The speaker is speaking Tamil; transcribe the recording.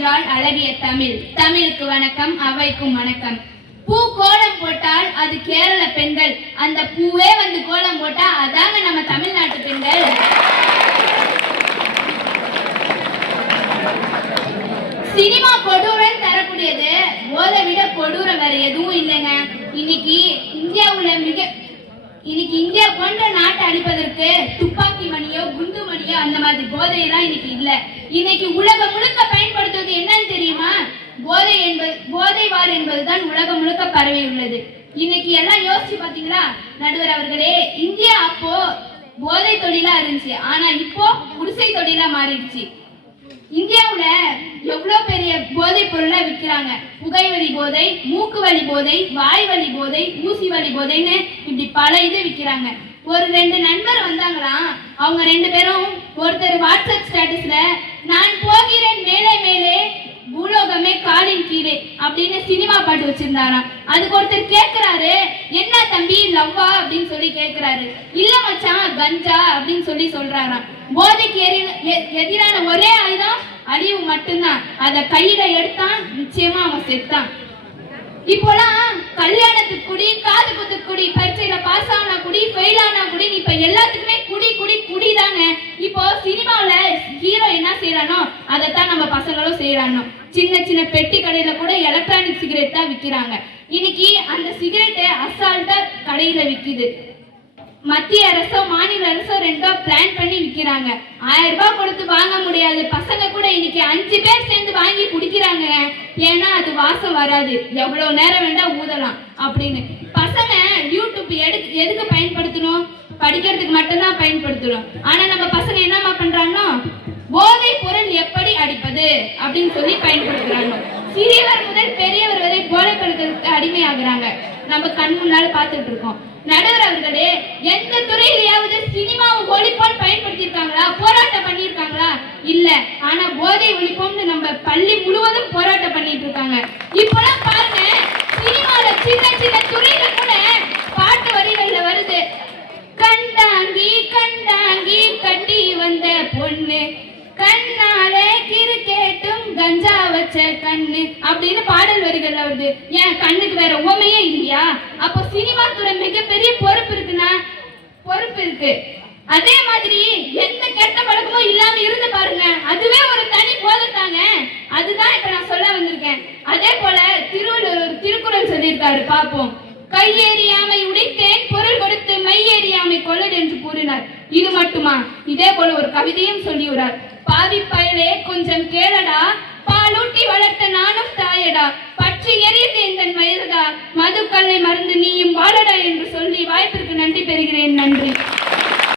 என்றால் அழகிய தமிழ். தமிழுக்கு வணக்கம், அவைக்கும் வணக்கம். பூ கோலம் போட்டால் அது கேரள பெண்கள், அந்த பூவே வந்து கோலம் போட்டா அதாங்க நம்ம தமிழ்நாட்டு பெண்கள். சினிமா கொடூரம் தரக்கூடியது, போதை விட கொடூரம் வேற எதுவும் இல்லைங்க. இன்னைக்கு இந்தியா போன்ற நாட்டை அழிப்பதற்கு துப்பாக்கி மணியோ குண்டு மணியோ அந்த மாதிரி போதையெல்லாம் இன்னைக்கு இல்ல. இன்னைக்கு உலகம் முழுக்க பயன்படுத்துவது என்னன்னு தெரியுமா? போதைவார் என்பதுதான் உலகம் முழுக்க பரவி உள்ளது. இன்னைக்கு எல்லாம் யோசிச்சு பாத்தீங்களா நடுவர் அவர்களே? இந்தியா அப்போ போதை தொழிலா இருந்துச்சு, ஆனா இப்போ குடிசை தொழிலா மாறிடுச்சு. இந்தியாவுல எவ்வளவு பெரிய போதை பொருளை விற்கிறாங்க. புகைவலி போதை, மூக்கு வலி போதை, வாய் வலி போதை, ஊசி வலி போதைன்னு இப்படி பல இது விற்கிறாங்க. ஒரு 2 நண்பர் வந்தாங்களாம். அவங்க 2 பேரும், ஒருத்தர் வாட்ஸ்அப் ஸ்டேட்டஸ்ல நான் போகிறேன் மேலே மேலே பூலோகமே காலின் கீழே அப்படின்னு சினிமா பாட்டு வச்சிருந்தாராம். அதுக்கு ஒருத்தர் கேட்கிறாரு, என்ன தம்பி லவ்வா அப்படின்னு சொல்லி கேட்கிறாரு. இல்ல மச்சான் கஞ்சா அப்படின்னு சொல்லி சொல்றாராம். போதைக்கு எதிரான ஒரே ஆயுதம் அழிவு மட்டும்தான். அத கையில எடுத்தான் நிச்சயமா அவன் செத்தான். இப்போலாம் கல்யாணத்துக்கு குடி, காது குத்துக்கு குடி, பரீட்சையில பாஸ் ஆனா குடி, ஃபெயில் ஆனா குடி, இப்ப எல்லாத்துக்குமே குடி குடி குடி தானே. இப்போ சினிமாவில ஹீரோ என்ன செய்யறானோ அதைத்தான் நம்ம பசங்களும் செய்யறானோ. சின்ன சின்ன பெட்டி கடையில கூட எலக்ட்ரானிக் சிகரெட் தான் விற்கிறாங்க. இன்னைக்கு அந்த சிகரெட்டை அசால்ட்டா கடையில விற்கிது. மத்திய அரசோ மாநில அரசோ 2 பிளான் பண்ணி விற்கிறாங்க. 1000 ரூபாய் கொடுத்து வாங்க முடியாது பசங்க கூட இன்னைக்கு 5 பேர் சேர்ந்து வாங்கி குடிக்கிறாங்க. ஏன்னா அது வாசம் வராது, எவ்வளவு நேரம் வேண்டா ஊதலாம் அப்படின்னு. பசங்க யூடியூப் எதுக்கு பயன்படுத்தணும்? படிக்கிறதுக்கு மட்டும்தான் பயன்படுத்தணும். ஆனா நம்ம பசங்க என்னமா பண்றாங்க? போதை பொருள் எப்படி அடிப்பது அப்படின்னு சொல்லி பயன்படுத்துறாங்க. சிறியவர் முதல் பெரியவர் வரை போதை பழக்கத்துக்கு அடிமையாகிறாங்க. நம்ம கண் முன்னால பார்த்துட்டு இருக்கோம். நடுவர் அவர்களே, எந்த துறையிலேயாவது சினிமாவை ஒழிப்போம் பயன்படுத்தியிருக்காங்களா? போராட்டம் பண்ணியிருக்காங்களா? இல்ல. ஆனா போதை ஒழிப்போம்னு நம்ம பள்ளி முழுவதும் போராட்டம் பண்ணிட்டு இருக்காங்க. இப்பெல்லாம் பாருங்க, சினிமால சின்ன சின்ன துறையில கூட பாட்டு வரிகள்ல வருது. கண்டாங்கி கண்டாங்கி கட்டி வந்த பொண்ணு, கண்ணால கிறுக்கேட்டும் கஞ்சா வச்ச கண்ணு அப்படின்னு பாடல் வரிகள்ல வருது. ஏன் கண்ணுக்கு வேற உவமையே இல்லையா? அப்போ சினிமா துறை மிகப்பெரிய பொறுப்பு இருக்குன்னா பொறுப்பு இருக்கு. அதே மாதிரி எந்த கெட்ட பழக்கமும் இல்லாம இருந்து பாருங்க, அதுவே ஒரு தனி போதைத்தாங்க. அதுதான் இப்ப நான் சொல்ல வந்திருக்கேன். அதே போல திருவள்ளுவர் திருக்குறள் சொல்லியிருக்காரு, பாப்போம். கையேறியாமை உடைத்தேன் பொருள் கொடுத்து மையேறியாமை கொள்ளடு என்று கூறினார். இது மட்டுமா? இதே போல ஒரு கவிதையும் சொல்லியுறார். பாவி பயலே கொஞ்சம் கேளடா, பாலூட்டி வளர்த்த நானும் தாயடா, பற்றி எரியுது இந்த வயதுடா, மதுக்கல்லை மறந்து நீயும் வாழடா என்று சொல்லி வாய்ப்பிற்கு நன்றி பெறுகிறேன். நன்றி.